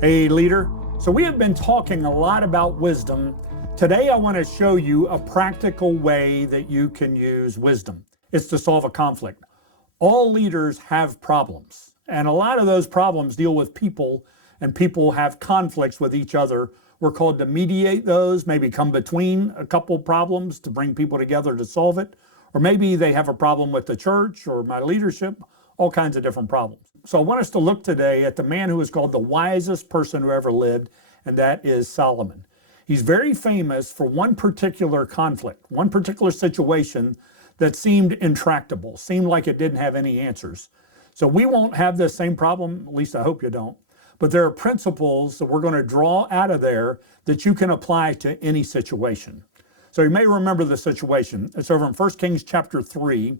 Hey, leader. So we have been talking a lot about wisdom. Today, I want to show you a practical way that you can use wisdom. It's to solve a conflict. All leaders have problems, and a lot of those problems deal with people, and people have conflicts with each other. We're called to mediate those, maybe come between a couple problems to bring people together to solve it. Or maybe they have a problem with the church or my leadership, all kinds of different problems. So I want us to look today at the man who is called the wisest person who ever lived, and that is Solomon. He's very famous for one particular conflict, one particular situation that seemed intractable, seemed like it didn't have any answers. So we won't have this same problem, at least I hope you don't. But there are principles that we're going to draw out of there that you can apply to any situation. So you may remember the situation. It's over in 1 Kings chapter 3.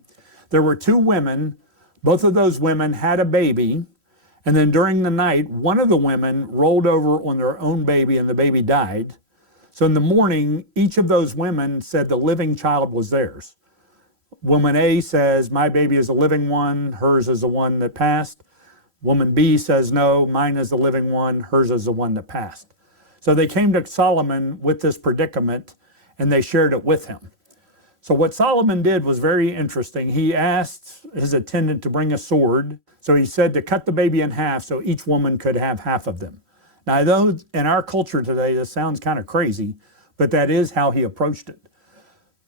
There were two women. Both of those women had a baby. And then during the night, one of the women rolled over on their own baby and the baby died. So in the morning, each of those women said the living child was theirs. Woman A says, my baby is a living one, hers is the one that passed. Woman B says, no, mine is the living one, hers is the one that passed. So they came to Solomon with this predicament and they shared it with him. So what Solomon did was very interesting. He asked his attendant to bring a sword. So he said to cut the baby in half so each woman could have half of them. Now, though in our culture today, this sounds kind of crazy, but that is how he approached it.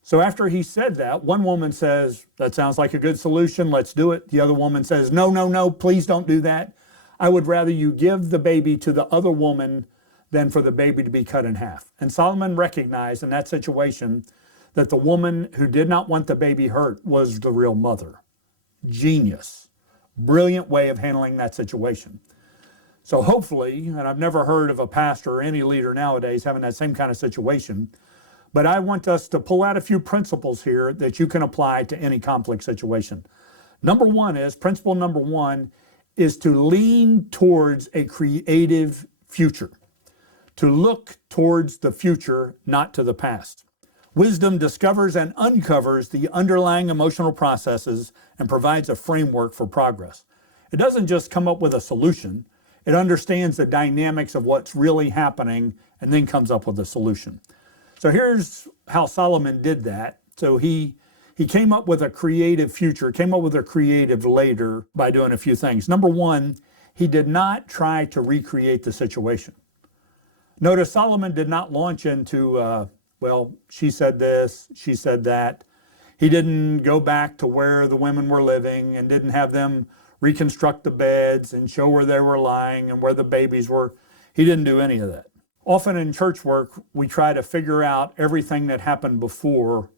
So after he said that, one woman says, that sounds like a good solution, let's do it. The other woman says, no, please don't do that. I would rather you give the baby to the other woman than for the baby to be cut in half. And Solomon recognized in that situation that the woman who did not want the baby hurt was the real mother. Genius. Brilliant way of handling that situation. So hopefully, and I've never heard of a pastor or any leader nowadays having that same kind of situation, but I want us to pull out a few principles here that you can apply to any conflict situation. Principle number one is to lean towards a creative future. To look towards the future, not to the past. Wisdom discovers and uncovers the underlying emotional processes and provides a framework for progress. It doesn't just come up with a solution. It understands the dynamics of what's really happening and then comes up with a solution. So here's how Solomon did that. So he came up with a creative future, came up with a creative later by doing a few things. Number one, he did not try to recreate the situation. Notice Solomon did not launch into, she said this, she said that. He didn't go back to where the women were living and didn't have them reconstruct the beds and show where they were lying and where the babies were. He didn't do any of that. Often in church work, we try to figure out everything that happened before,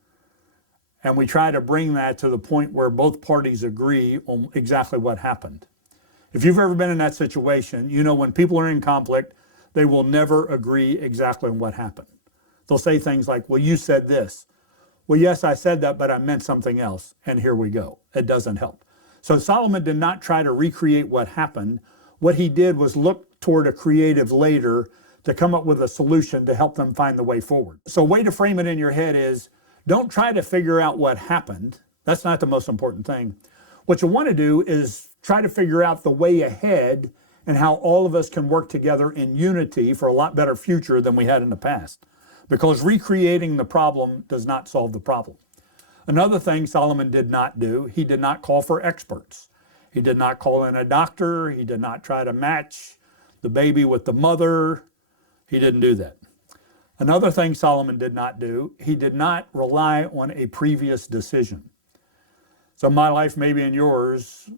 and we try to bring that to the point where both parties agree on exactly what happened. If you've ever been in that situation, you know when people are in conflict, they will never agree exactly on what happened. They'll say things like, well, you said this. Well, yes, I said that, but I meant something else. And here we go. It doesn't help. So Solomon did not try to recreate what happened. What he did was look toward a creative later to come up with a solution to help them find the way forward. So a way to frame it in your head is, don't try to figure out what happened. That's not the most important thing. What you want to do is try to figure out the way ahead and how all of us can work together in unity for a lot better future than we had in the past. Because recreating the problem does not solve the problem. Another thing Solomon did not do, he did not call for experts. He did not call in a doctor. He did not try to match the baby with the mother. He didn't do that. Another thing Solomon did not do, he did not rely on a previous decision. So in my life, maybe in yours,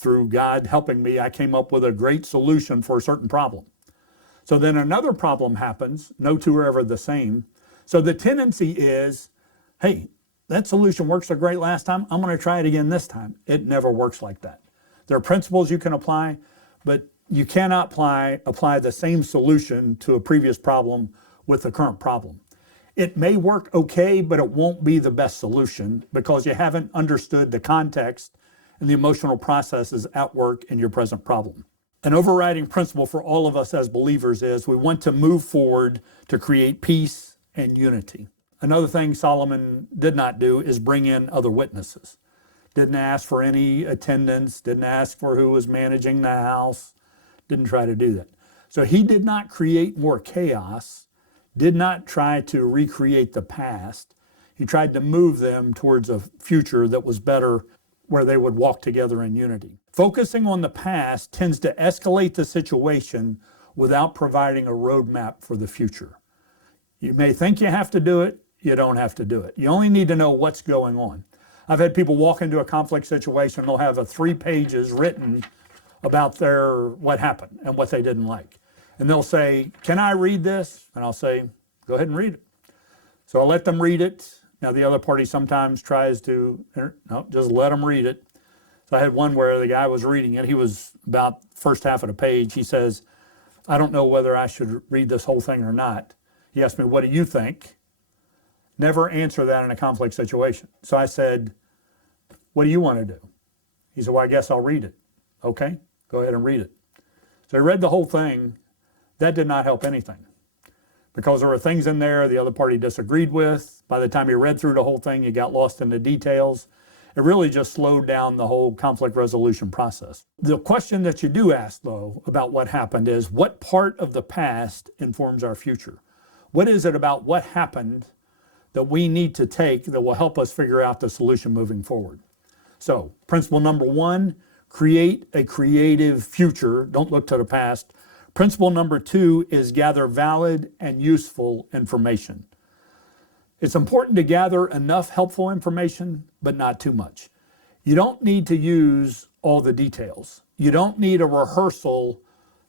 through God helping me, I came up with a great solution for a certain problem. So then another problem happens. No two are ever the same. So the tendency is, hey, that solution worked so great last time, I'm going to try it again this time. It never works like that. There are principles you can apply, but you cannot apply the same solution to a previous problem with the current problem. It may work okay, but it won't be the best solution because you haven't understood the context and the emotional processes at work in your present problem. An overriding principle for all of us as believers is we want to move forward to create peace and unity. Another thing Solomon did not do is bring in other witnesses. Didn't ask for any attendance, didn't ask for who was managing the house, didn't try to do that. So he did not create more chaos, did not try to recreate the past. He tried to move them towards a future that was better, where they would walk together in unity. Focusing on the past tends to escalate the situation without providing a roadmap for the future. You may think you have to do it, you don't have to do it. You only need to know what's going on. I've had people walk into a conflict situation, they'll have 3 pages written about what happened and what they didn't like. And they'll say, "Can I read this?" And I'll say, "Go ahead and read it." So I'll let them read it. Now the other party sometimes tries to, no, just let them read it. So I had one where the guy was reading it. He was about the first half of the page. He says, "I don't know whether I should read this whole thing or not." He asked me, "What do you think?" Never answer that in a conflict situation. So I said, "What do you want to do?" He said, "Well, I guess I'll read it." "Okay, go ahead and read it." So he read the whole thing. That did not help anything, because there were things in there the other party disagreed with. By the time you read through the whole thing, you got lost in the details. It really just slowed down the whole conflict resolution process. The question that you do ask, though, about what happened is, what part of the past informs our future? What is it about what happened that we need to take that will help us figure out the solution moving forward? So, principle number 1, create a creative future. Don't look to the past. Principle number 2 is gather valid and useful information. It's important to gather enough helpful information, but not too much. You don't need to use all the details. You don't need a rehearsal.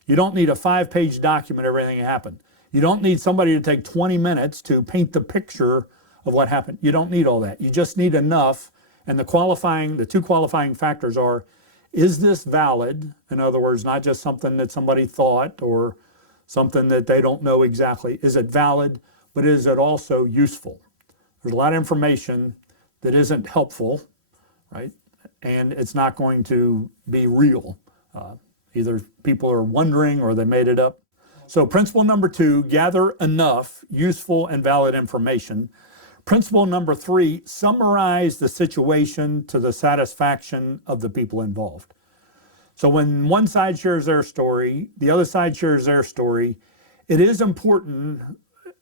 You don't need a 5-page document of everything that happened. You don't need somebody to take 20 minutes to paint the picture of what happened. You don't need all that. You just need enough. And the 2 qualifying factors are, is this valid? In other words, not just something that somebody thought or something that they don't know exactly. Is it valid, but is it also useful? There's a lot of information that isn't helpful, right? And it's not going to be real. Either people are wondering or they made it up. So principle number 2, gather enough useful and valid information. Principle number 3, summarize the situation to the satisfaction of the people involved. So when one side shares their story, the other side shares their story, it is important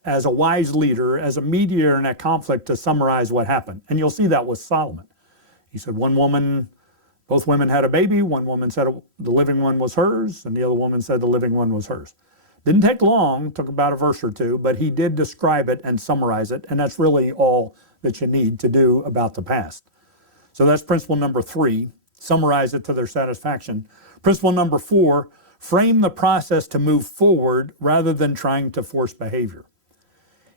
as a wise leader, as a mediator in that conflict, to summarize what happened. And you'll see that with Solomon. He said both women had a baby. One woman said the living one was hers, and the other woman said the living one was hers. Didn't take long, took about a verse or 2, but he did describe it and summarize it, and that's really all that you need to do about the past. So that's principle number 3, summarize it to their satisfaction. Principle number 4, frame the process to move forward rather than trying to force behavior.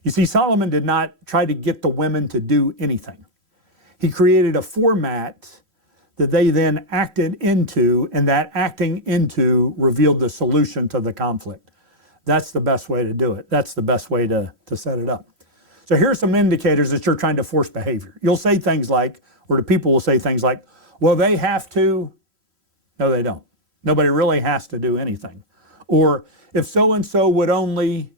You see, Solomon did not try to get the women to do anything. He created a format that they then acted into, and that acting into revealed the solution to the conflict. That's the best way to do it. That's the best way to set it up. So here's some indicators that you're trying to force behavior. You'll say things like, or the people will say things like, "Well, they have to." No, they don't. Nobody really has to do anything. Or, "If so-and-so would only,"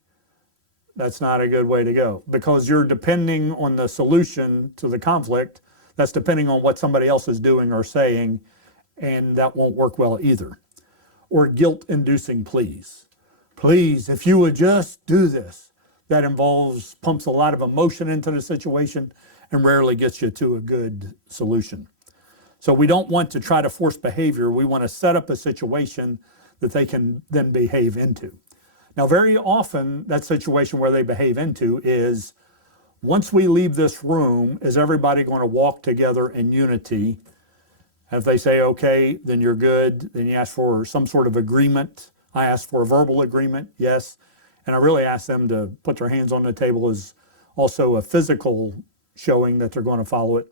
that's not a good way to go, because you're depending on the solution to the conflict. That's depending on what somebody else is doing or saying, and that won't work well either. Or guilt-inducing pleas. "Please, if you would just do this." That pumps a lot of emotion into the situation and rarely gets you to a good solution. So we don't want to try to force behavior. We want to set up a situation that they can then behave into. Now, very often, that situation where they behave into is, once we leave this room, is everybody going to walk together in unity? And if they say, "Okay, then you're good," then you ask for some sort of agreement. I ask for a verbal agreement, yes. And I really ask them to put their hands on the table as also a physical showing that they're going to follow it.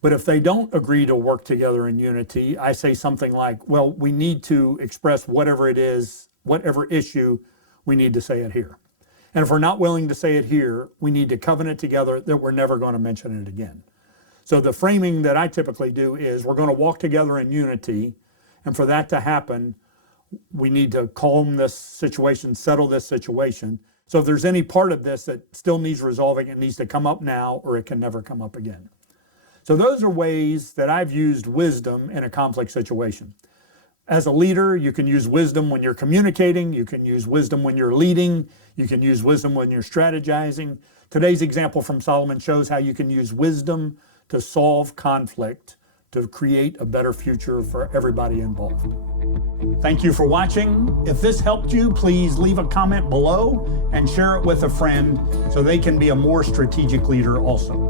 But if they don't agree to work together in unity, I say something like, "Well, we need to express whatever it is, whatever issue, we need to say it here. And if we're not willing to say it here, we need to covenant together that we're never going to mention it again." So the framing that I typically do is, we're going to walk together in unity, and for that to happen, we need to calm this situation, settle this situation. So if there's any part of this that still needs resolving, it needs to come up now, or it can never come up again. So those are ways that I've used wisdom in a conflict situation. As a leader, you can use wisdom when you're communicating, you can use wisdom when you're leading, you can use wisdom when you're strategizing. Today's example from Solomon shows how you can use wisdom to solve conflict, to create a better future for everybody involved. Thank you for watching. If this helped you, please leave a comment below and share it with a friend so they can be a more strategic leader also.